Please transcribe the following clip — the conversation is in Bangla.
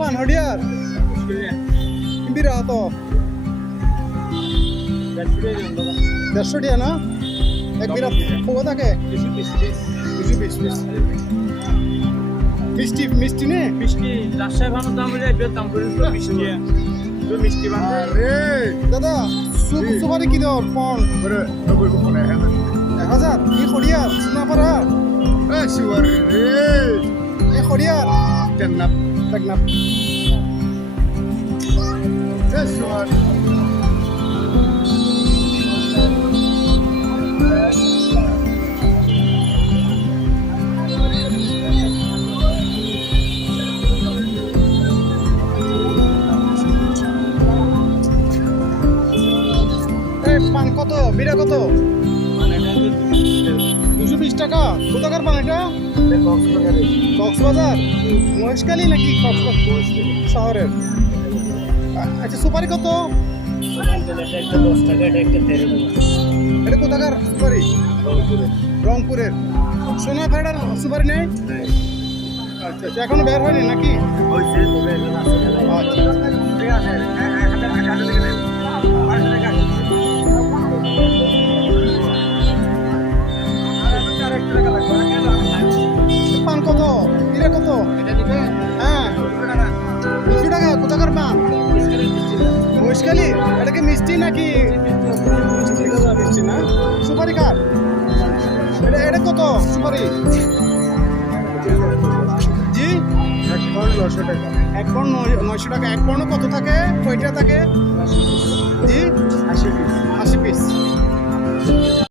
পান হডিয়ার বিরা তো 150 টাকা না এক বিরা পোয়া থাকে 220 মিষ্টি মিষ্টি নে মিষ্টি রাজশাহী ভালো দাম হলে এর দাম করে মিষ্টি তো মিষ্টি বানাতে আরে দাদা সুপারি কি দর পন করে 90 কোনে হ্যাঁ 1000 কি হডিয়ার শোনা পারা এ সুয়ার রে এ হডিয়ার জান্নাত দেখনা এ সুয়ার পান কত বিড়া কত 220 টাকা কোথাকার পান এটা কক্সবাজার মহেশখালী নাকি কক্সবাজার শহরের আচ্ছা সুপারি কত একটা 10 টাকা এটা একটা 13 টাকা এটা কোথাকার সুপারি রংপুরের সোনা ফেডার সুপারি নেই আচ্ছা আচ্ছা এখনো বের হয়নি নাকি হইছে তবে এখন আছে আচ্ছা ঠিক আছে হাতে থেকে নেন 500 টাকা পান কত বিড়া কত এটা দিবে হ্যাঁ 200 টাকা কোথাকার পান মহেশখালী এটা কি মিষ্টি নাকি মিষ্টি না সুপারি কার এটা এটা কত সুপারি জি 900 টাকা এক পণ 900 টাকা এক পণ্য কত থাকে কয়টা থাকে জি 80 পিস 80 পিস